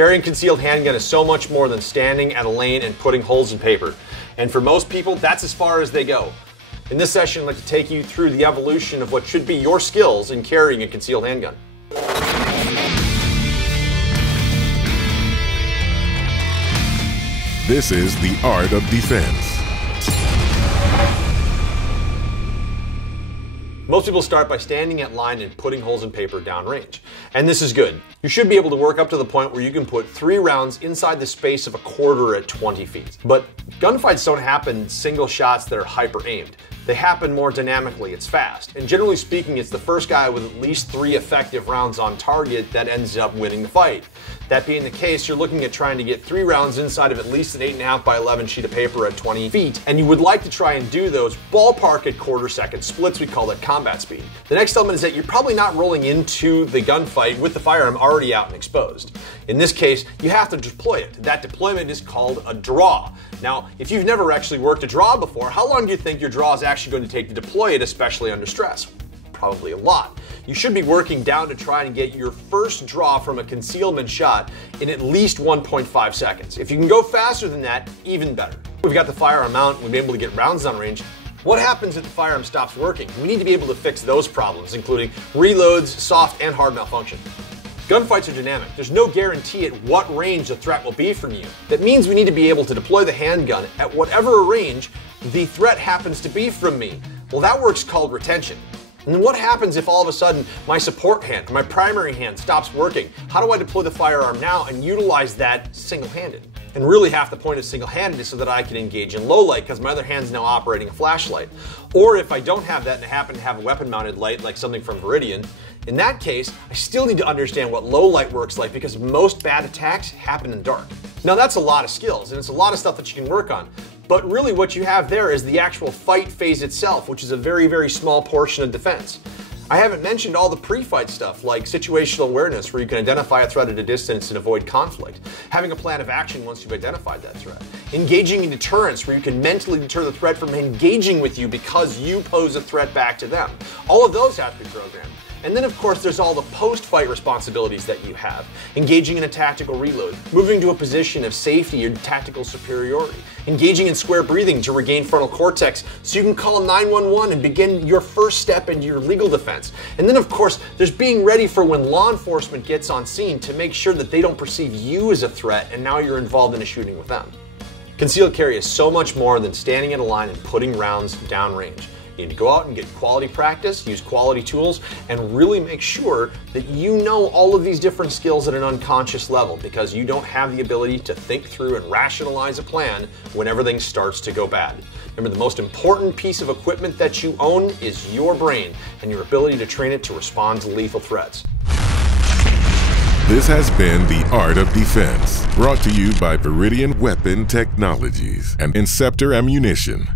Carrying a concealed handgun is so much more than standing at a lane and putting holes in paper. And for most people, that's as far as they go. In this session, I'd like to take you through the evolution of what should be your skills in carrying a concealed handgun. This is the art of defense. Most people start by standing at line and putting holes in paper downrange. And this is good. You should be able to work up to the point where you can put 3 rounds inside the space of a quarter at 20 feet. But gunfights don't happen single shots that are hyper aimed. They happen more dynamically, it's fast. And generally speaking, it's the first guy with at least 3 effective rounds on target that ends up winning the fight. That being the case, you're looking at trying to get 3 rounds inside of at least an 8.5 by 11 sheet of paper at 20 feet. And you would like to try and do those ballpark at quarter-second splits. We call that combat speed. The next element is that you're probably not rolling into the gunfight with the firearm already out and exposed. In this case, you have to deploy it. That deployment is called a draw. Now, if you've never actually worked a draw before, how long do you think your draw is actually going to take to deploy it, especially under stress? Probably a lot. You should be working down to try and get your first draw from a concealment shot in at least 1.5 seconds. If you can go faster than that, even better. We've got the firearm mount, we've been able to get rounds down range. What happens if the firearm stops working? We need to be able to fix those problems, including reloads, soft and hard malfunction. Gunfights are dynamic. There's no guarantee at what range the threat will be from you. That means we need to be able to deploy the handgun at whatever range the threat happens to be from me. Well, that work's called retention. And then what happens if all of a sudden my support hand, or my primary hand stops working? How do I deploy the firearm now and utilize that single-handed? And really half the point of single-handed is so that I can engage in low light because my other hand's now operating a flashlight. Or if I don't have that and I happen to have a weapon-mounted light like something from Viridian, in that case, I still need to understand what low light works like because most bad attacks happen in dark. Now that's a lot of skills and it's a lot of stuff that you can work on. But really what you have there is the actual fight phase itself, which is a very, very small portion of defense. I haven't mentioned all the pre-fight stuff like situational awareness where you can identify a threat at a distance and avoid conflict. Having a plan of action once you've identified that threat. Engaging in deterrence where you can mentally deter the threat from engaging with you because you pose a threat back to them. All of those have to be programmed. And then of course there's all the post-fight responsibilities that you have. Engaging in a tactical reload, moving to a position of safety or tactical superiority, engaging in square breathing to regain frontal cortex so you can call 911 and begin your first step into your legal defense. And then of course there's being ready for when law enforcement gets on scene to make sure that they don't perceive you as a threat and now you're involved in a shooting with them. Concealed carry is so much more than standing in a line and putting rounds downrange. You need to go out and get quality practice, use quality tools, and really make sure that you know all of these different skills at an unconscious level because you don't have the ability to think through and rationalize a plan when everything starts to go bad. Remember, the most important piece of equipment that you own is your brain and your ability to train it to respond to lethal threats. This has been The Art of Defense, brought to you by Viridian Weapon Technologies and Inceptor Ammunition.